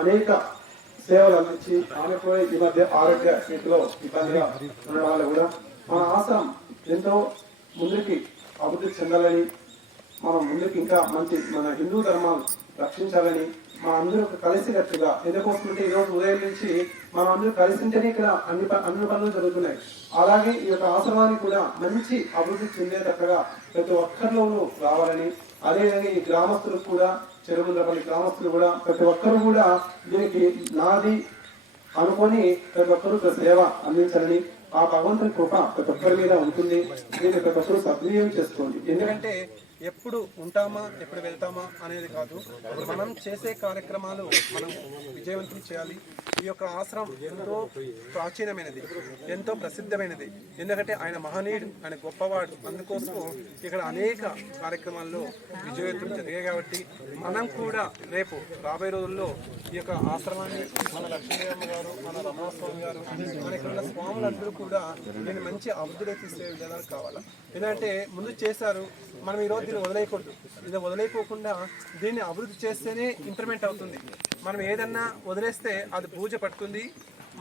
అనేక సేవలు అందించి ఆమె కూడా ఈ మధ్య ఆరోగ్య స్థితిలో ఇబ్బందిగా ఉండడం వల్ల కూడా మన ఆశ్రమం ఎంతో ముందుకి అభివృద్ధి చెందాలని, మనం ముందుకు ఇంకా మంచి మన హిందూ ధర్మాన్ని రక్షించాలని మన అందరూ కలిసికట్టుగా ఎందుకోసమంటే ఈరోజు ఉదయం నుంచి మనం అందరూ కలిసింటేనే ఇక్కడ అన్ని పనులు జరుగుతున్నాయి. అలాగే ఈ యొక్క ఆశ్రమాన్ని కూడా మంచి అభివృద్ధి చెందేటట్టుగా ప్రతి ఒక్కరిలోనూ రావాలని, అదేవిధంగా ఈ గ్రామస్తులకు కూడా చెరువులపల్లి గ్రామస్తులు కూడా ప్రతి ఒక్కరు కూడా దీనికి నాది అనుకొని ప్రతి ఒక్కరు సేవ అందించాలని ఆ భగవంతుని కృప ప్రతి ఒక్కరి మీద ఉంటుంది. దీన్ని ప్రతి ఒక్కరు సద్వినియోగం చేసుకోండి. ఎందుకంటే ఎప్పుడు ఉంటామా ఎప్పుడు వెళ్తామా అనేది కాదు, మనం చేసే కార్యక్రమాలు మనం విజయవంతం చేయాలి. ఈ యొక్క ఆశ్రమం ఎంతో ప్రాచీనమైనది, ఎంతో ప్రసిద్ధమైనది. ఎందుకంటే ఆయన మహనీయుడు, ఆయన గొప్పవాడు. అందుకోసం ఇక్కడ అనేక కార్యక్రమాల్లో విజయవంతం జరిగాయి. కాబట్టి మనం కూడా రేపు రాబోయే రోజుల్లో ఈ యొక్క ఆశ్రమాన్ని మన లక్ష్మీదేవమ్మ గారు, మన రమణస్వామి గారు, మన ఇక్కడ ఉన్న స్వాములందరూ కూడా దీన్ని మంచి అభివృద్ధిలో తీసుకునే విధానాలు కావాలి. ఎందుకంటే ముందు చేశారు, మనం ఈరోజు దీన్ని వదిలేయకూడదు. ఇది వదిలేయకోకుండా దీన్ని అభివృద్ధి చేస్తేనే ఇంప్రూవ్మెంట్ అవుతుంది. మనం ఏదన్నా వదిలేస్తే అది పూజ పడుతుంది,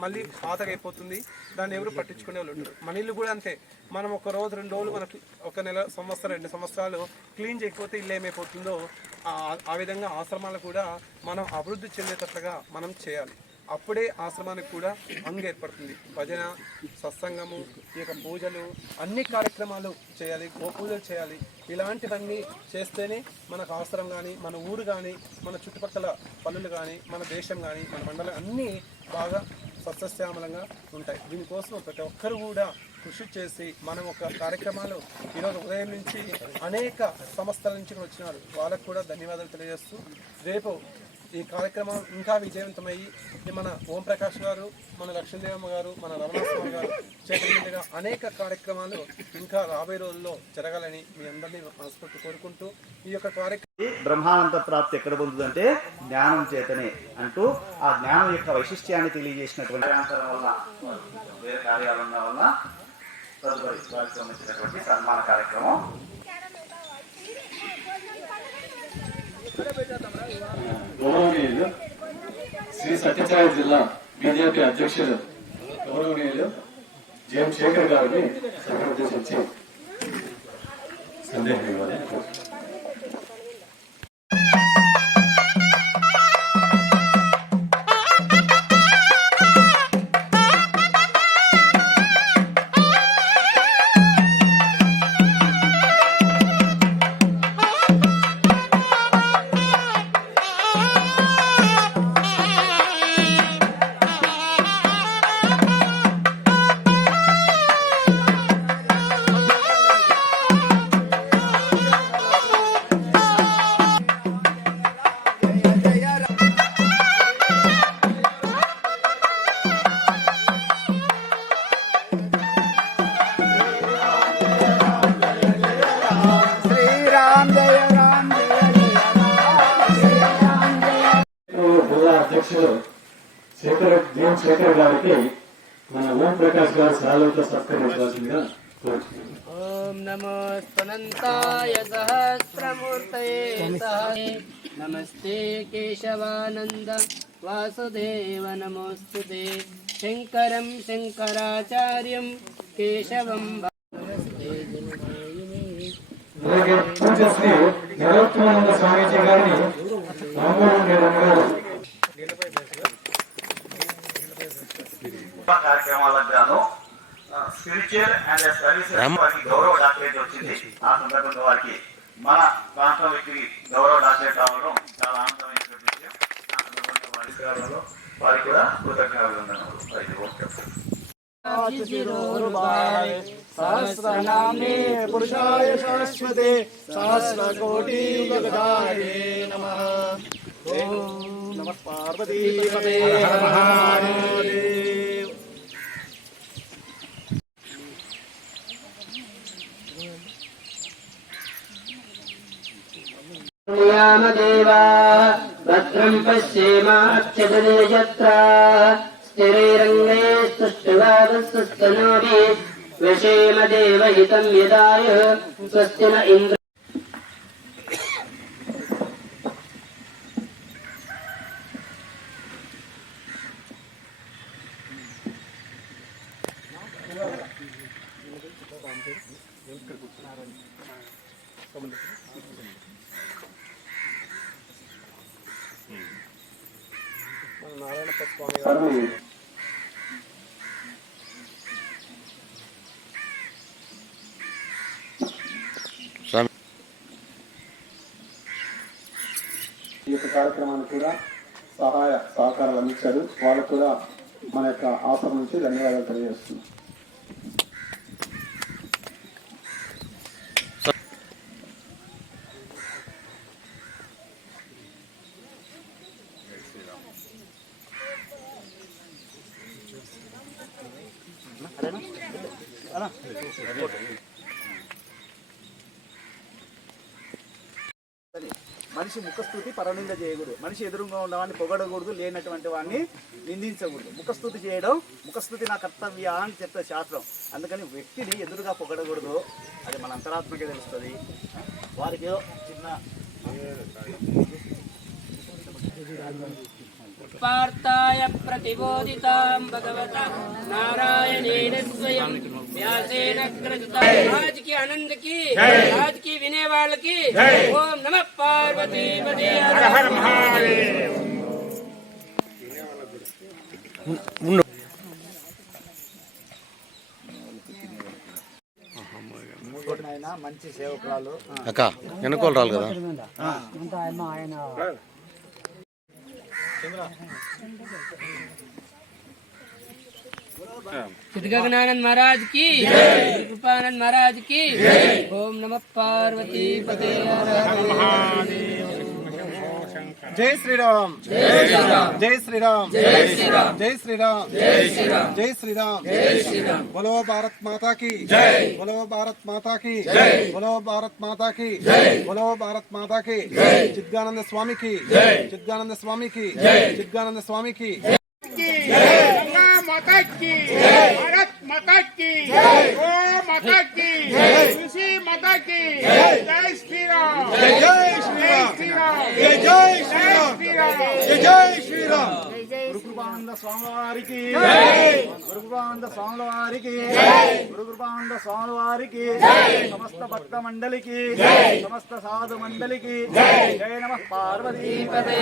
మళ్ళీ పాతగా అయిపోతుంది, దాన్ని ఎవరు పట్టించుకునే వాళ్ళు ఉంటారు. మన ఇల్లు కూడా అంతే, మనం ఒక రోజు 2 రోజులు మనకి ఒక నెల సంవత్సరం 2 సంవత్సరాలు క్లీన్ చేయకపోతే ఇల్లు ఏమైపోతుందో ఆ విధంగా ఆశ్రమాలు కూడా మనం అభివృద్ధి చెందేటట్లుగా మనం చేయాలి. అప్పుడే ఆశ్రమానికి కూడా అంగ ఏర్పడుతుంది. భజన, సత్సంగము, ఈ యొక్క పూజలు, అన్ని కార్యక్రమాలు చేయాలి, గోపూజలు చేయాలి. ఇలాంటివన్నీ చేస్తేనే మనకు ఆశ్రమం కానీ, మన ఊరు కానీ, మన చుట్టుపక్కల పనులు కానీ, మన దేశం కానీ, మన మండలం అన్నీ బాగా సస్యశ్యామలంగా ఉంటాయి. దీనికోసం ప్రతి ఒక్కరు కూడా కృషి చేసి మనం ఒక కార్యక్రమాలు ఈరోజు ఉదయం నుంచి అనేక సంస్థల నుంచి వచ్చినారు, వాళ్ళకు కూడా ధన్యవాదాలు తెలియజేస్తూ రేపు ఈ కార్యక్రమం ఇంకా విజయవంతమయ్యి మన ఓంప్రకాష్ గారు, మన లక్ష్మీదేవమ్మ గారు, మన రమణస్వామి గారు చేతుల అనేక కార్యక్రమాలు ఇంకా రాబోయే రోజుల్లో జరగాలని మీ అందరినీ మనస్ఫూర్తి కోరుకుంటూ ఈ యొక్క కార్యక్రమం బ్రహ్మానంద ప్రాప్తి ఎక్కడ పొందుతుందంటే జ్ఞానం చేతనే అంటూ ఆ జ్ఞానం యొక్క వైశిష్ట్యాన్ని తెలియజేసినటువంటి కార్యాలు ఉన్న వల్ల తదుపరి వారికి సంబంధించినటువంటి సన్మాన కార్యక్రమం గౌరవనీయులు శ్రీ సత్యసాయి జిల్లా బీజేపీ అధ్యక్షులు గౌరవనీయులు జేఎం శేఖర్ గారిని సంప్రదించి సందేహం ఇవ్వాలి. అధ్యక్షులు జేఎం శేఖర్ గారికి మన ఓం ప్రకాష్ గారు సాలతో సత్కరించాల్సిందిగా కోరుతున్నాను. ఓం నమో స్వనంతాయ సహస్రమూర్తయే నమస్తే కేశవానంద వాసుదేవ నమోస్తుతే శంకరం శంకరాచార్యం కేశవం పూజశ్రీ నరోత్తమానంద స్వామీజీ గారిని కార్యక్రమాలకు గాను స్పిరిచువల్ అండ్ సర్వీసెస్ వారికి గౌరవ డాక్టరేట్ వచ్చింది. ఆ సందర్భంగా వారికి మన ప్రాంతం వ్యక్తికి గౌరవ డాక్టరేట్ రావడం చాలా ఆనందమైనటువంటి విషయం. ఆ సందర్భంగా వారికి కూడా కృతజ్ఞతలు. सहस्रनामे पुरुषाय शाश्वते सहस्रकोटियुगधारे नमः। ओम नमः पार्वतीपते हर महादेव। यामदेवाः भद्रं पश्येमाक्षजनेयत्राः स्थिरैरङ्गे सुष्ठुवागस्तनोभिः व्यशेम देवहितं यदाय स्वस्ति न इन्द्र। ఈ యొక్క కార్యక్రమానికి కూడా సహాయ సహకారాలు అందించారు. వాళ్ళకు కూడా మన యొక్క ఆశ్రమం నుంచి ధన్యవాదాలు తెలియజేస్తున్నాం. మనిషి ముఖస్థుతి పరనింద చేయకూడదు. మనిషి ఎదురుగా ఉన్నవాడిని పొగడకూడదు, లేనటువంటి వాడిని నిందించకూడదు. ముఖస్థుతి చేయడం, ముఖస్థుతి నా కర్తవ్య అని చెప్తే శాస్త్రం. అందుకని వ్యక్తిని ఎదురుగా పొగడకూడదు. అది మన అంతరాత్మకే తెలుస్తుంది. వారికి ఏదో చిన్న पार्थाय प्रतिबोधितां भगवता नारायणेन स्वयं व्यासेन कृतं। आज की आनंद की, आज की विनय वाल की। ओम नमः पार्वती पते हर हर महादेव। మంచి సేవకురాలు అక్క వెనుకోలు రాలు కదా. सिद्धगगनानंद महाराज की, कृपानंद महाराज की। ओम नमः पार्वती पते हर हर महादेव। जय श्री राम, जय श्री राम, जय श्री राम, जय श्री राम, जय श्री राम, जय श्री राम, जय श्री राम, जय श्री राम। बोलो भारत माता की जय, बोलो भारत माता की जय, बोलो भारत माता की जय, बोलो भारत माता की जय। चिद्गानंद स्वामी की जय, चिद्गानंद स्वामी की जय, चिद्गानंद स्वामी की जय। माता की भारत माता की गो माता की तुलसी माता की जय श्री राम, जय श्री राम, जय श्री राम, जय श्री राम। గురుకృపానంద స్వామి వారికి జై, గురుకృపానంద స్వామి వారికి జై, గురుకృపానంద స్వామి వారికి జై। సమస్త భక్త మండలికి జై, సమస్త సాధు మండలికి జై। జయ నమః పార్వతీ పతే